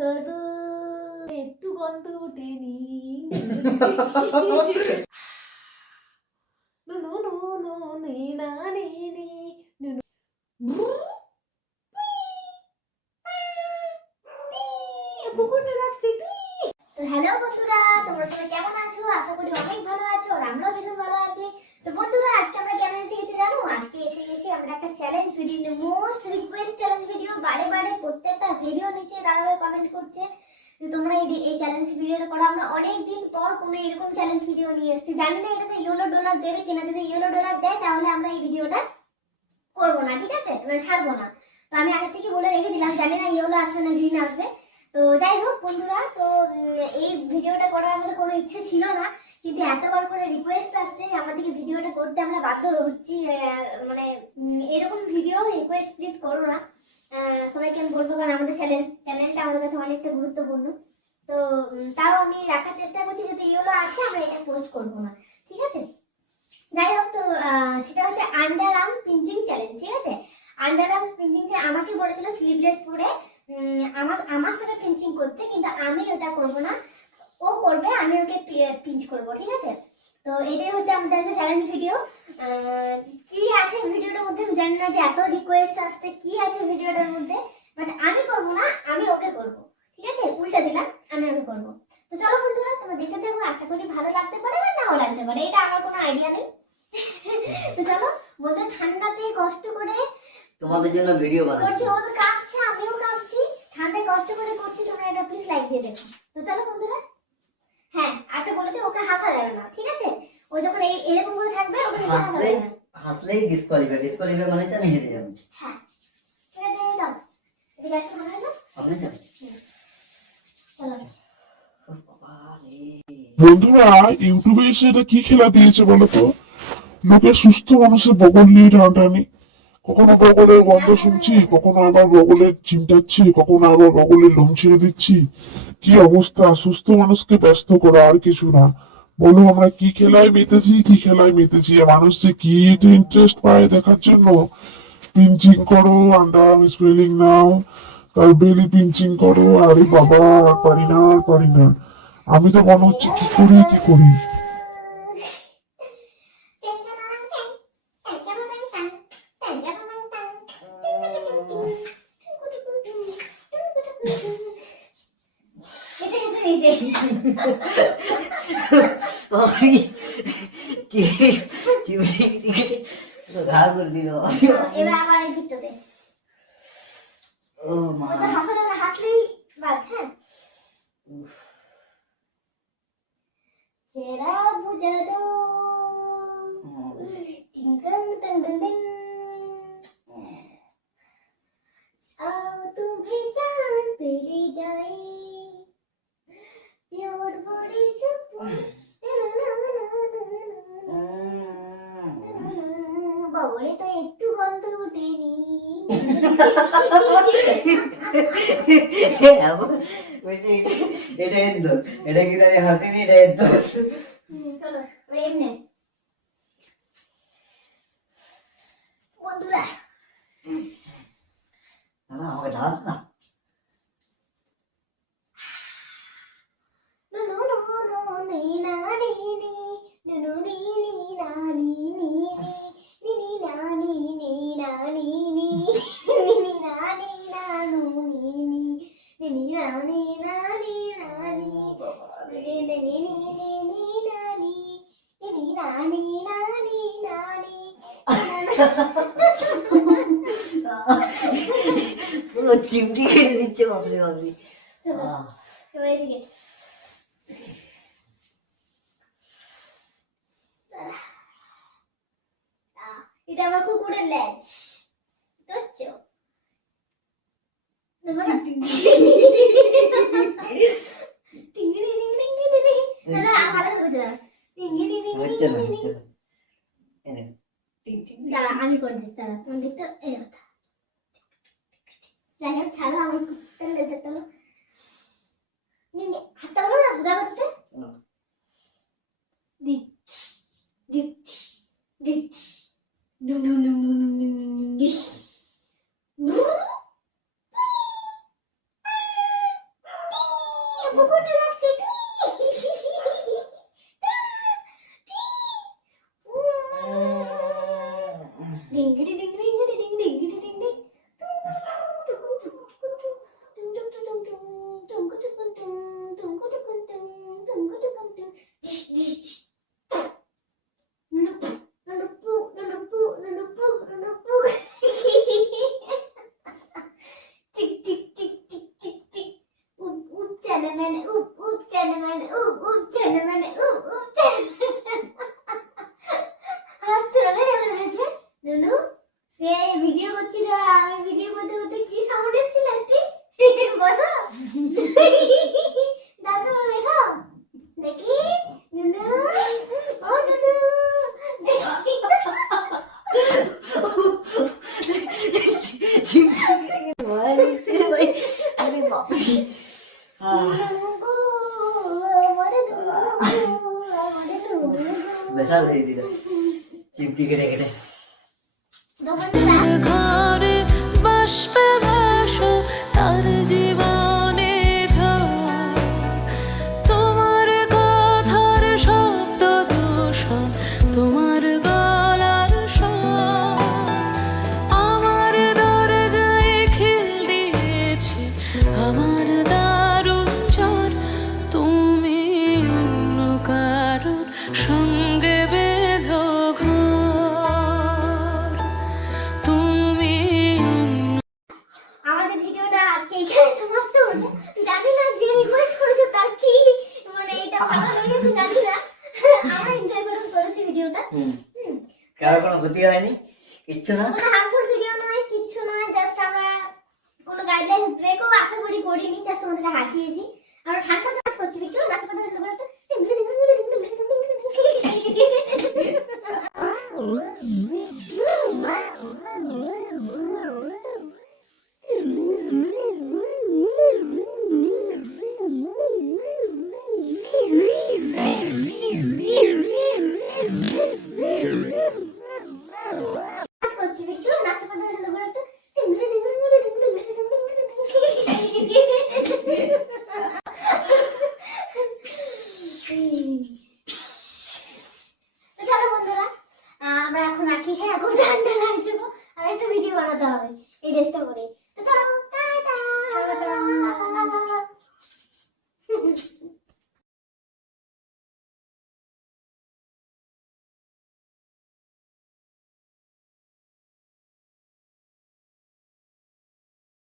লাগাতো একটু গন্ধ ওঠেনি কুকুরটা ডাকছে। তো হ্যালো বন্ধুরা, তোমরা সবাই কেমন আছো? আশা করি অনেক ভালো আছো আর আমরাও ভীষণ ভালো আছি। তো বন্ধুরা, আজকে আমরা কেমন এসে গেছি জানো? আজকে এসে গেছি আমরা একটা challenge video, most request challenge video. বারে বারে প্রত্যেকটা ভিডিও নিচে দাদাভাই কমেন্ট করছে যে তোমরা এই চ্যালেঞ্জ ভিডিওটা করো। আমরা অনেক দিন পর কোনো এরকম চ্যালেঞ্জ ভিডিও নিয়ে এসেছি। জানি না এটাতে ইয়েলো ডলার দেবে কিনা। যদি ইয়েলো ডলার দেয় তাহলে আমরা এই ভিডিওটা করবো না, ঠিক আছে? মানে ছাড়বো না। তো আমি আগে থেকে বলে রেখে দিলাম, জানি না ইয়েলো আসবে না গ্রিন আসবে। তো যাই হোক বন্ধুরা, তো এই ভিডিওটা করার আমাদের কোনো ইচ্ছে ছিল না, কিন্তু এতবার করে রিকোয়েস্ট আসছে যে আমাদেরকে ভিডিওটা করতে আমরা বাধ্য হচ্ছি। মানে এরকম ভিডিও রিকোয়েস্ট প্লিজ করো না, সবাইকে আমি বলবো, কারণ আমাদের চ্যানেলটা আমাদের কাছে অনেকটা গুরুত্বপূর্ণ। তো তাও আমি রাখার চেষ্টা করছি, যদি ইয়েলো আসে আমরা এটা পোস্ট করবো না, ঠিক আছে? যাই হোক, তো সেটা হচ্ছে আন্ডার আর্ম পিঞ্চিং চ্যালেঞ্জ, ঠিক আছে? আন্ডার আর্ম পিঞ্চিং আমাকে বলেছিল স্লিভলেস পরে আমার সাথে পিঞ্চিং করতে, কিন্তু আমি ওটা করব না, ও করবে, আমি ওকে পিঞ্চ করব, ঠিক আছে? তো এটাই হচ্ছে আমাদের একটা চ্যালেঞ্জ ভিডিও। কি আছে ভিডিওটার মধ্যে আমি জানি না, যে এত রিকোয়েস্ট আসছে কি আছে ভিডিওটার মধ্যে, বাট আমি করব না, আমি ওকে করব, ঠিক আছে? উল্টা দিলাম, আমি ওকে করব। তো চলো বন্ধুরা, তোমরা দেখতে থাকো, আশা করি ভালো লাগতে পারে বা নাও লাগতে পারে, এটা আমার কোনো আইডিয়া নেই। তো চলো বন্ধুরা, ঠান্ডাতে কষ্ট করে তোমাদের জন্য ভিডিও বানাচ্ছি। ও তো কাঁপছে, আমিও কাঁপছি, ঠান্ডায় কষ্ট করে করছি, তোমরা এটা প্লিজ লাইক দিয়ে দেখো। তো চলো বন্ধুরা, হ্যাঁ একটা বলে দিই, ওকে হাসা যাবে না, ঠিক আছে? ও যখন এরকম করে থাকবে, ওকে হাসা যাবে না। হাসলেই ডিসকোয়ালিফাই মানে তো আমি হেরে যাব। হ্যাঁ ঠিক আছে, দাও এদিকে আসো, মনে হয় না আপনি যান। চলো বন্ধুরা, ইউটিউবে এসে এটা কি খেলা দিয়েছে বলতো? লোকে সুস্থ মানুষের বগল নিয়ে টানাটানি। কখনো বগলের গন্ধ শুনছি, কখনো আবার বগলের চিমটাচ্ছি, কখনো আবার বগলের লোম ছেড়ে দিচ্ছি। কি অবস্থা! সুস্থ মানুষকে ব্যস্ত করা, আর কিছু না। বলো, আমরা কি খেলায় মেতেছি, মানুষ যে কি ইন্টারেস্ট পায় দেখার জন্য। পিঞ্চিং করো, আন্ডার স্পেলিং নাও, তার বেলি পিঞ্চিং করো। আরে বাবা, আর পারি না। আমি তো মনে হচ্ছে কি করি। এবার আবার এই দিকটাতে হাসা যাবে না, হাসলেই বাদ। হ্যাঁ, চেরা বুঝা দো টিং টং টং টং টং, आओ तुम्हें जान पे ले जाए प्योर बड़ी चुप বগলে তো একটু গন্ধ ওঠেনি। এটা এতো, এটা কি তাই হাতে নিয়ে এটা এতো। চলো এমনি বন্ধুরা, না আমাকে ঢাল না। পুরো চিমটি কেটে দিচ্ছে বাপরে বাপরে। এটা আমার কুকুরের লেজ, বুঝছো? আমি করে দিচ্ছি, তারা তোমার দেখতে এই কথা। যাই হোক, ছাড়ো, আমার কুকুরটার লেজের তো হাতটা বলো না পূজা করতে। ডিচ ডিচ ডিচ ডু ডু ডু ডিচ। পুকুরটা ডাকছে ডিঙ্গিডি ডিং ডিঙ্গিডি ডিং ডিঙ্গিডি ডিং ডিং ভিডিও করছিল আমি ভিডিও করতে করতে কি সাউন্ড এসেছিল একটি বলো দাদু দেখো দেখি নুনু ও নুনু দেখি আরে বাপ ব্যথা হয়ে দিল চিমটি কেটে কেটে ঘরে বাষ্পে ভাসো তার জীবনে ঝড় তোমার কথার শব্দ দূষণ তোমার গলার স্বর আমার দরজায় খিল দিয়েছে আমার দারুণ জ্বর তুমি অন্য কারোর সঙ্গে বেঁধো ঘর তুমি আমাদের ভিডিওটা আজকে এখানে সমাপ্ত হলো জানি না যে রিকোয়েস্ট করেছে তার কি মানে এটা ভালো লেগেছে জানি না আমরা এনজয় করেছি ভিডিওটা কারো কোনো ক্ষতি হয়নি কিচ্ছু না কোনো হার্মফুল ভিডিও নয় কিচ্ছু নয় জাস্ট আমরা কোনো গাইডলাইন্স ব্রেকও আশা করি করিনি জাস্ট তোমাদেরকে হাসিয়েছি আমরা ঠান্ডা কাজ করছি একটু লাস্ট পর্যন্ত একটা